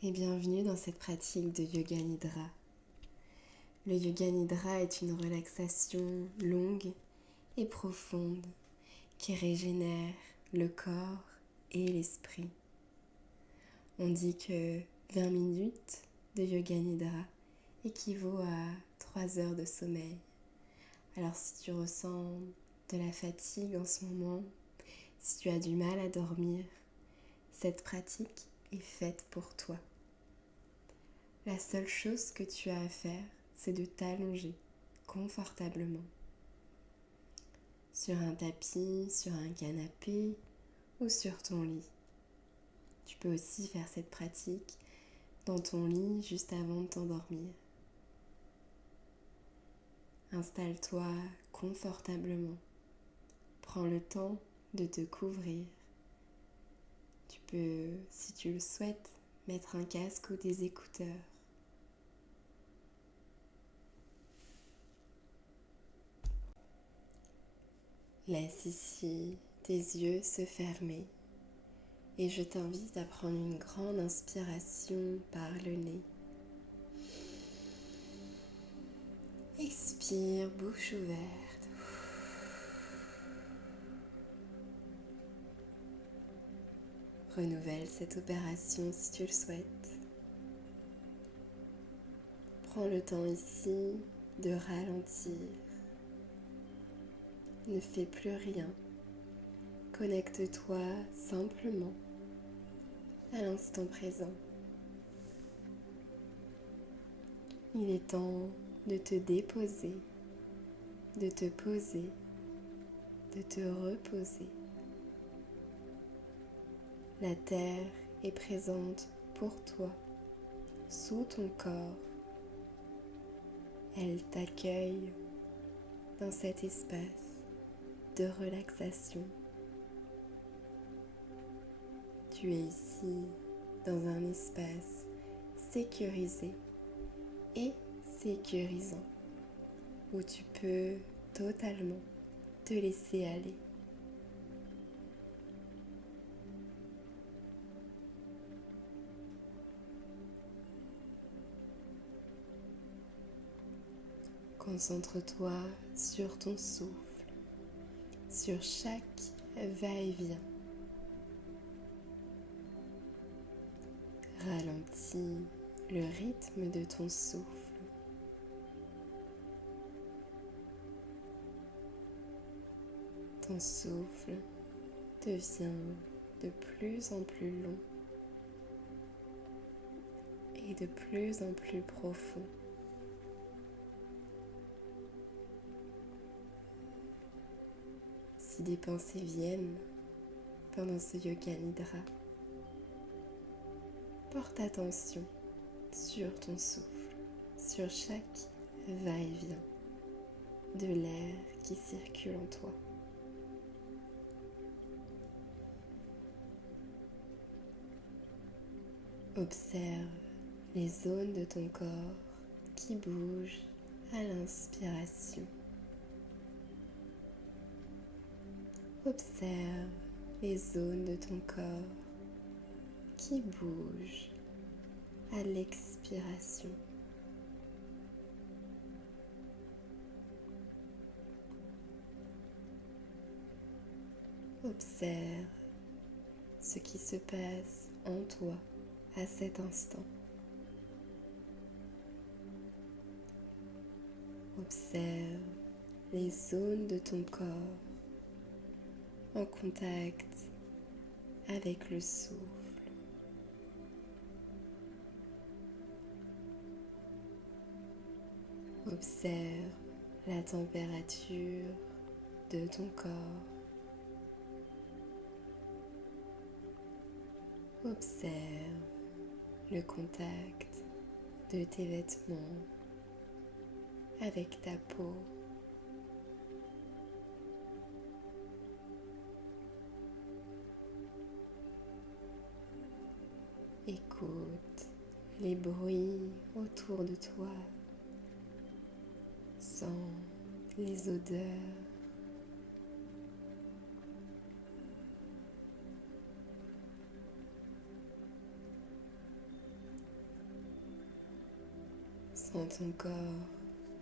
et bienvenue dans cette pratique de Yoga Nidra. Le Yoga Nidra est une relaxation longue et profonde qui régénère le corps et l'esprit. On dit que 20 minutes de Yoga Nidra équivaut à 3 heures de sommeil. Alors si tu ressens de la fatigue en ce moment, si tu as du mal à dormir, cette pratique est faite pour toi. La seule chose que tu as à faire, c'est de t'allonger confortablement sur un tapis, sur un canapé ou sur ton lit. Tu peux aussi faire cette pratique dans ton lit juste avant de t'endormir. Installe-toi confortablement. Prends le temps de te couvrir. Tu peux, si tu le souhaites, mettre un casque ou des écouteurs. Laisse ici tes yeux se fermer et je t'invite à prendre une grande inspiration par le nez. Expire, bouche ouverte. Renouvelle cette opération si tu le souhaites. Prends le temps ici de ralentir. Ne fais plus rien. Connecte-toi simplement à l'instant présent. Il est temps de te déposer, de te poser, de te reposer. La terre est présente pour toi, sous ton corps. Elle t'accueille dans cet espace de relaxation. Tu es ici dans un espace sécurisé et sécurisant où tu peux totalement te laisser aller. Concentre-toi sur ton souffle, sur chaque va-et-vient. Ralentis le rythme de ton souffle. Ton souffle devient de plus en plus long et de plus en plus profond. Si des pensées viennent pendant ce Yoga Nidra, porte attention sur ton souffle, sur chaque va-et-vient de l'air qui circule en toi. Observe les zones de ton corps qui bougent à l'inspiration. Observe les zones de ton corps qui bougent à l'expiration. Observe ce qui se passe en toi à cet instant. Observe les zones de ton corps en contact avec le souffle. Observe la température de ton corps. Observe le contact de tes vêtements avec ta peau. Écoute les bruits autour de toi. Sens les odeurs. Sens ton corps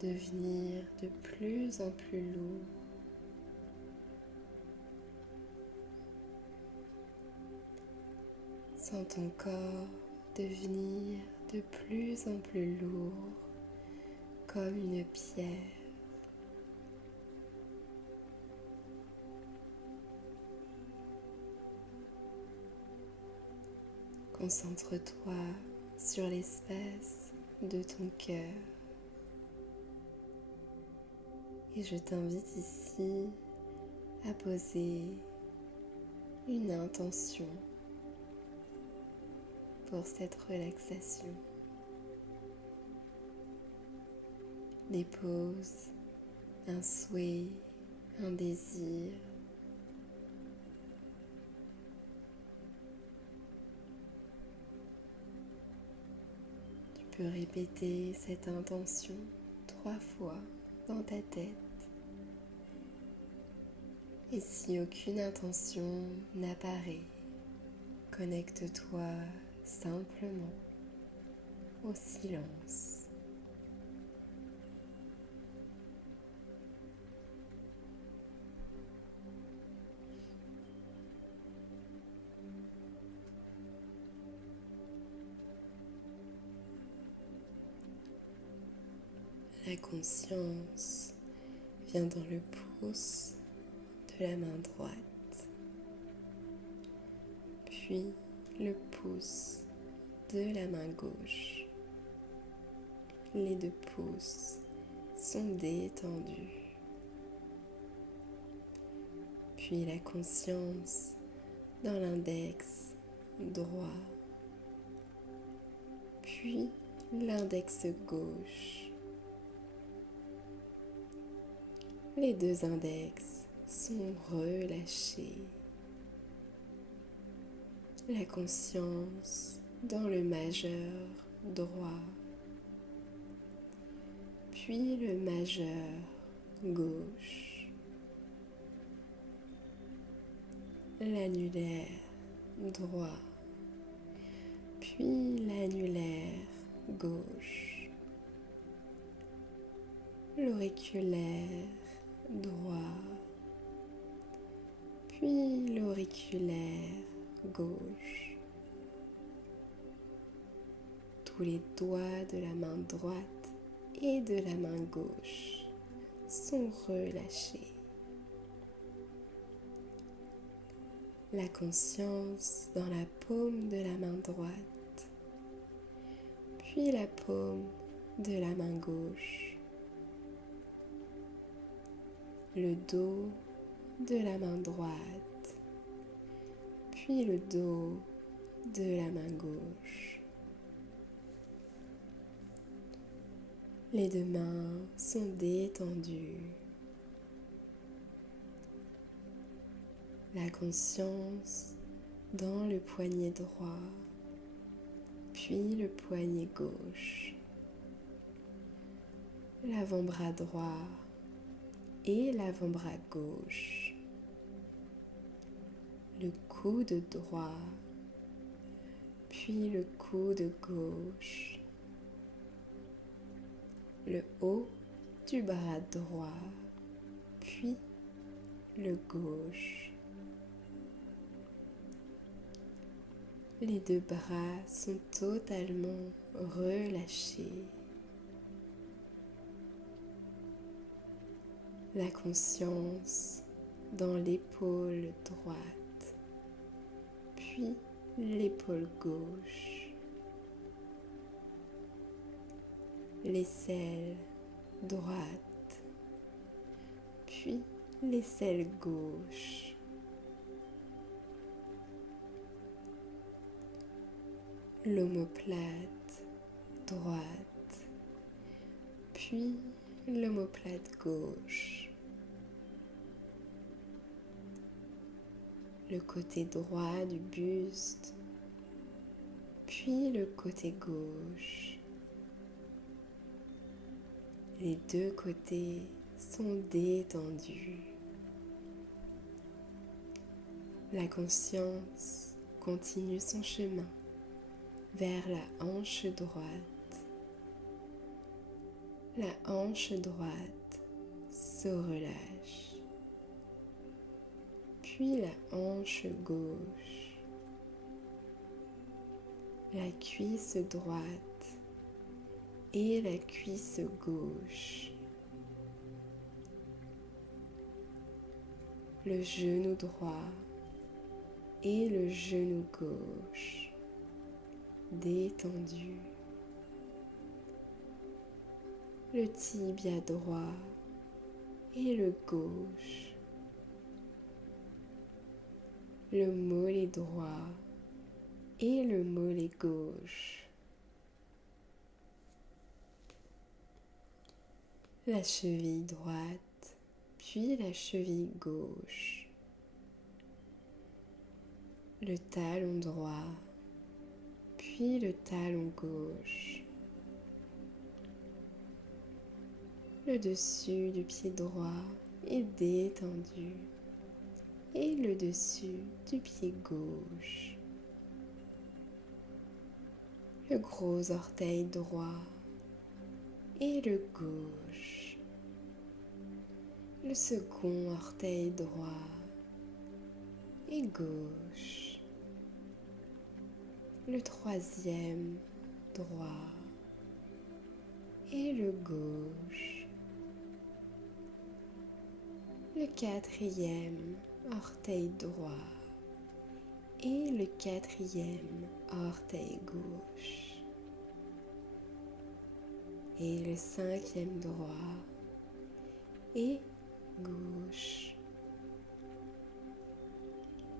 devenir de plus en plus lourd. Sens ton corps devenir de plus en plus lourd, comme une pierre. Concentre-toi sur l'espace de ton cœur. Et je t'invite ici à poser une intention pour cette relaxation. Dépose un souhait, un désir. Tu peux répéter cette intention 3 fois dans ta tête. Et si aucune intention n'apparaît, connecte-toi simplement au silence. La conscience vient dans le pouce de la main droite, puis le pouce de la main gauche. Les 2 pouces sont détendus. Puis la conscience dans l'index droit, puis l'index gauche. Les 2 index sont relâchés. La conscience dans le majeur droit, puis le majeur gauche. L'annulaire droit, puis l'annulaire gauche. L'auriculaire droit, puis l'auriculaire gauche. Tous les doigts de la main droite et de la main gauche sont relâchés. La conscience dans la paume de la main droite, puis la paume de la main gauche. Le dos de la main droite, puis le dos de la main gauche. Les 2 mains sont détendues. La conscience dans le poignet droit, puis le poignet gauche. L'avant-bras droit et l'avant-bras gauche. Le coude droit, puis le coude gauche. Le haut du bras droit, puis le gauche. Les 2 bras sont totalement relâchés. La conscience dans l'épaule droite, puis l'épaule gauche. L'aisselle droite, puis l'aisselle gauche. L'omoplate droite, puis l'omoplate gauche. Le côté droit du buste, puis le côté gauche. Les 2 côtés sont détendus. La conscience continue son chemin vers la hanche droite, La hanche droite se relâche, puis la hanche gauche, la cuisse droite et la cuisse gauche, le genou droit et le genou gauche détendu, le tibia droit et le gauche, le mollet droit et le mollet gauche, la cheville droite, puis la cheville gauche, le talon droit, puis le talon gauche, le dessus du pied droit est détendu et le dessus du pied gauche, le gros orteil droit et le gauche, le second orteil droit et gauche, le troisième droit et le gauche, le quatrième orteil droit et le quatrième orteil gauche et le cinquième droit et gauche.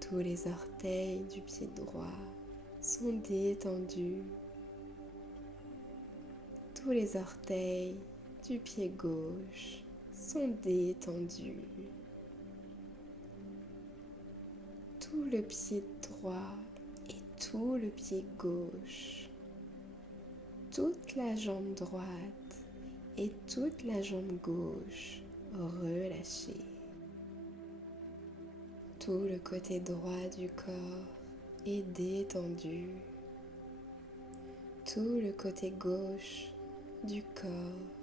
Tous les orteils du pied droit sont détendus. Tous les orteils du pied gauche sont détendus. Tout le pied droit et tout le pied gauche. Toute la jambe droite et toute la jambe gauche relâchées. Tout le côté droit du corps est détendu. Tout le côté gauche du corps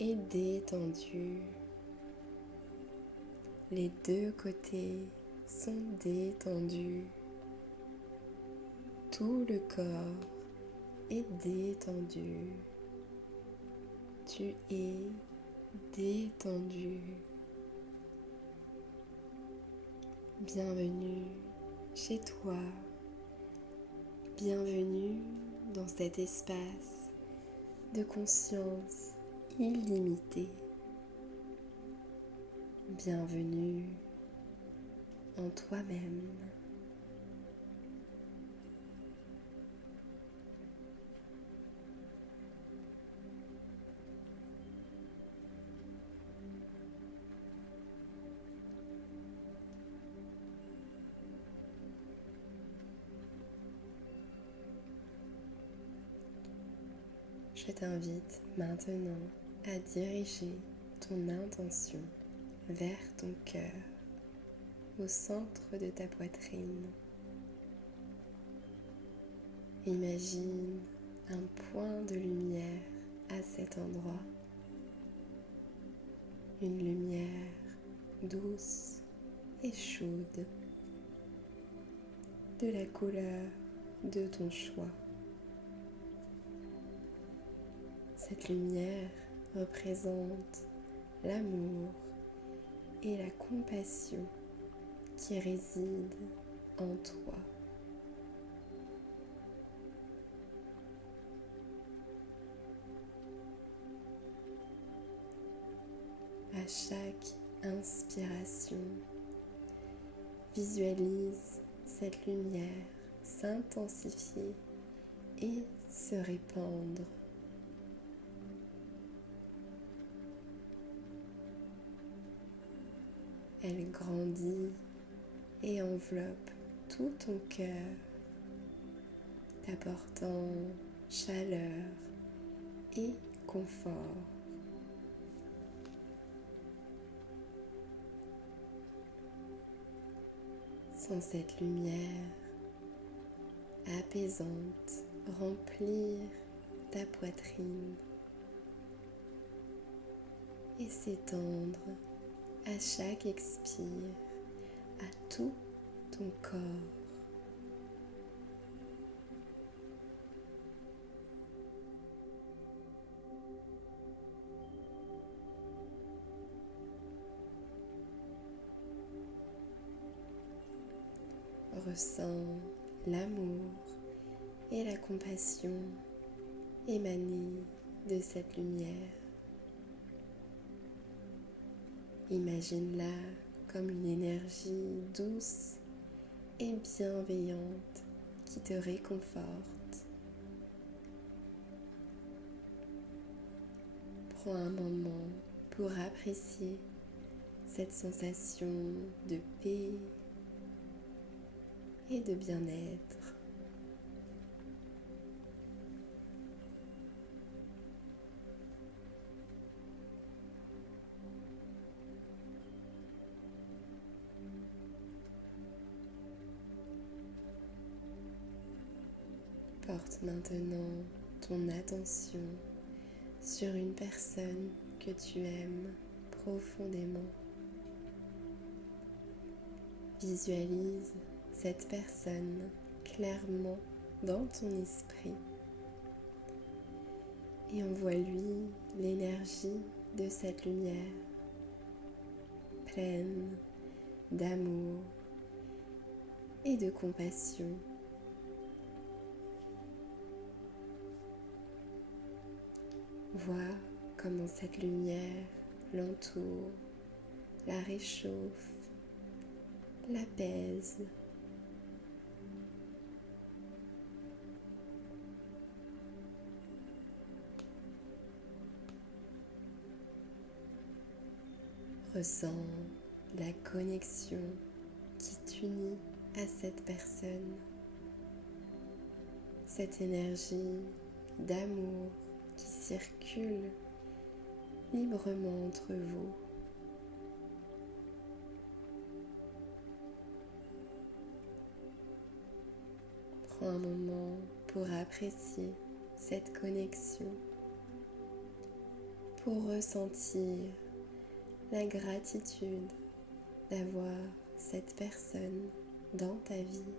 est détendu. Les deux côtés sont détendus. Tout le corps est détendu. Tu es détendu. Bienvenue chez toi. Bienvenue dans cet espace de conscience illimitée. Bienvenue en toi-même. Je t'invite maintenant à diriger ton intention vers ton cœur, au centre de ta poitrine. Imagine un point de lumière à cet endroit, une lumière douce et chaude, de la couleur de ton choix. Cette lumière représente l'amour et la compassion qui résident en toi. À chaque inspiration, visualise cette lumière s'intensifier et se répandre. Elle grandit et enveloppe tout ton cœur, t'apportant chaleur et confort. Sans cette lumière apaisante remplir ta poitrine, et s'étendre à chaque expire à tout ton corps. Ressens l'amour et la compassion émaner de cette lumière. Imagine-la comme une énergie douce et bienveillante qui te réconforte. Prends un moment pour apprécier cette sensation de paix et de bien-être. Porte maintenant ton attention sur une personne que tu aimes profondément. Visualise cette personne clairement dans ton esprit et envoie-lui l'énergie de cette lumière pleine d'amour et de compassion. Vois comment cette lumière l'entoure, la réchauffe, l'apaise. Ressens la connexion qui t'unit à cette personne, cette énergie d'amour qui circule librement entre vous. Prends un moment pour apprécier cette connexion, pour ressentir la gratitude d'avoir cette personne dans ta vie.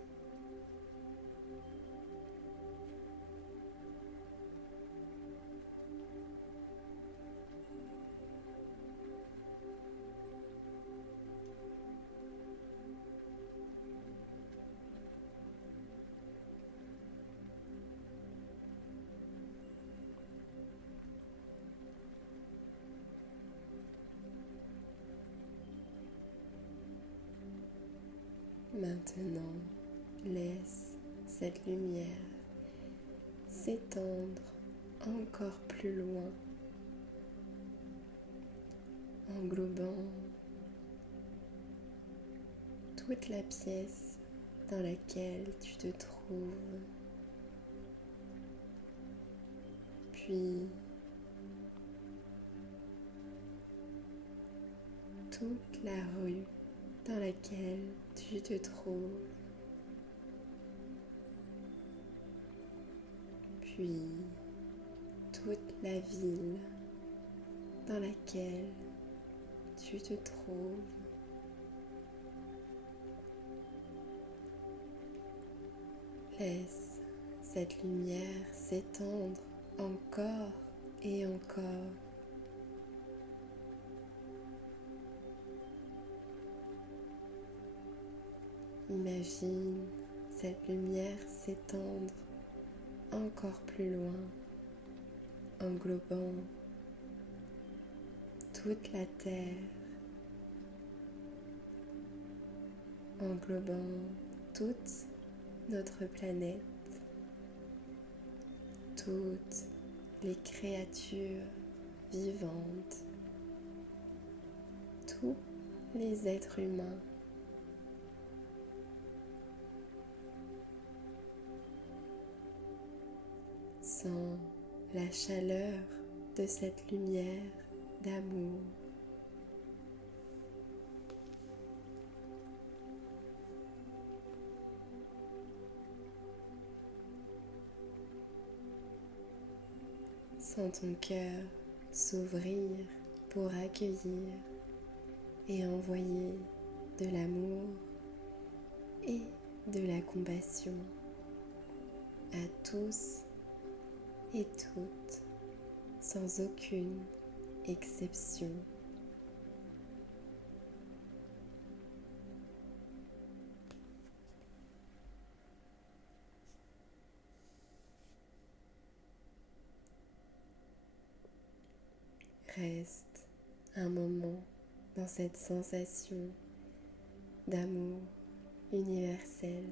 Maintenant, laisse cette lumière s'étendre encore plus loin, englobant toute la pièce dans laquelle tu te trouves, puis toute la rue dans laquelle tu te trouves, puis toute la ville dans laquelle tu te trouves. Laisse cette lumière s'étendre encore et encore. Imagine cette lumière s'étendre encore plus loin, englobant toute la terre, englobant toute notre planète, toutes les créatures vivantes, tous les êtres humains. Sens la chaleur de cette lumière d'amour. Sens ton cœur s'ouvrir pour accueillir et envoyer de l'amour et de la compassion à tous et toutes, sans aucune exception. Reste un moment dans cette sensation d'amour universel,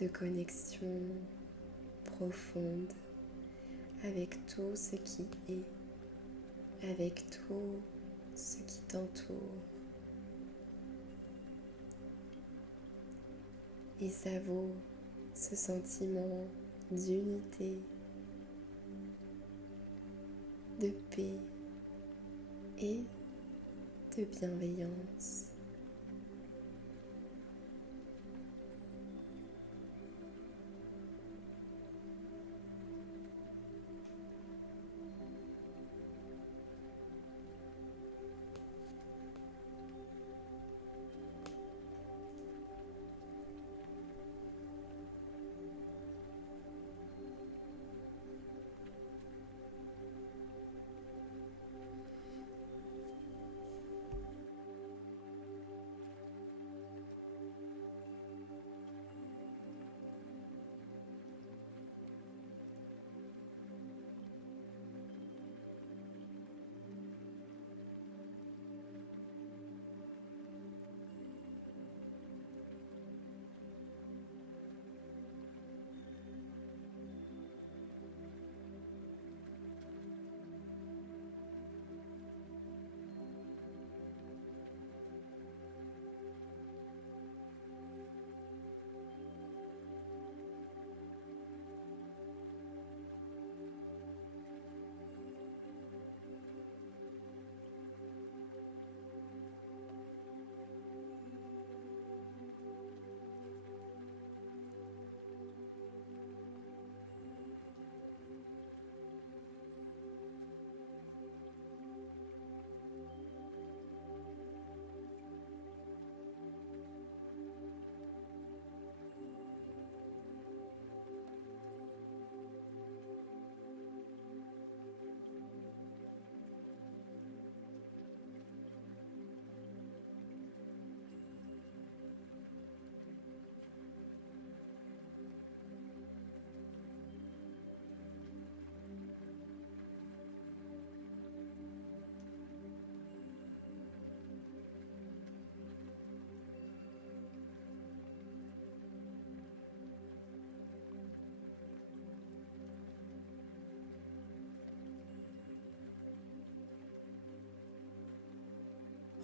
de connexion profonde avec tout ce qui est, avec tout ce qui t'entoure. Et savoure ce sentiment d'unité, de paix et de bienveillance.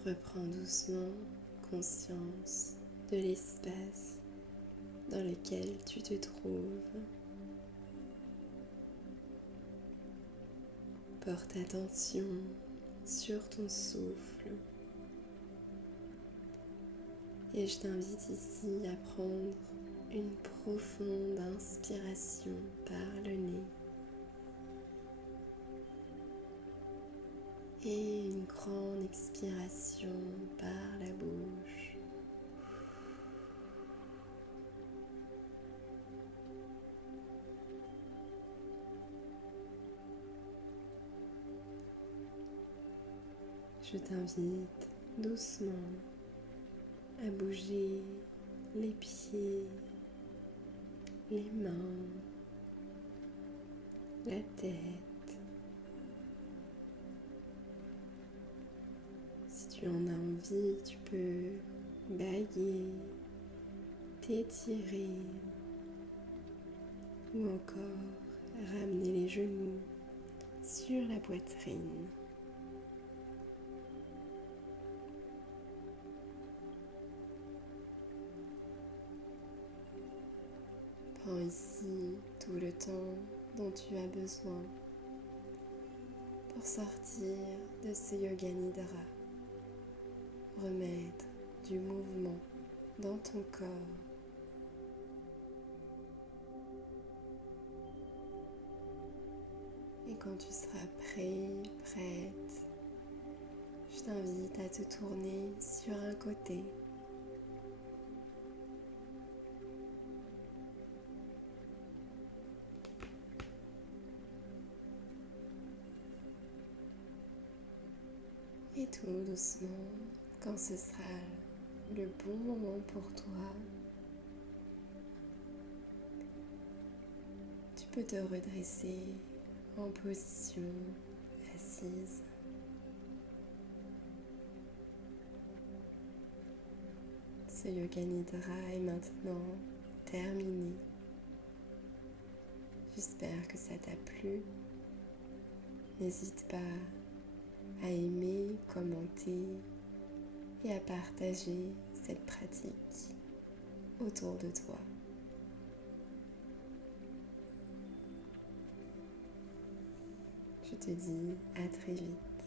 Reprends doucement conscience de l'espace dans lequel tu te trouves. Porte attention sur ton souffle et je t'invite ici à prendre une profonde inspiration par le nez et une grande expiration par la bouche. Je t'invite doucement à bouger les pieds, les mains, la tête. Si tu en as envie, tu peux bailler, t'étirer ou encore ramener les genoux sur la poitrine. Prends ici tout le temps dont tu as besoin pour sortir de ce yoga nidra, remettre du mouvement dans ton corps. Et quand tu seras prêt, prête, je t'invite à te tourner sur un côté. Et tout doucement, quand ce sera le bon moment pour toi, tu peux te redresser en position assise. Ce yoga nidra est maintenant terminé. J'espère que ça t'a plu. N'hésite pas à aimer, commenter et à partager cette pratique autour de toi. Je te dis à très vite.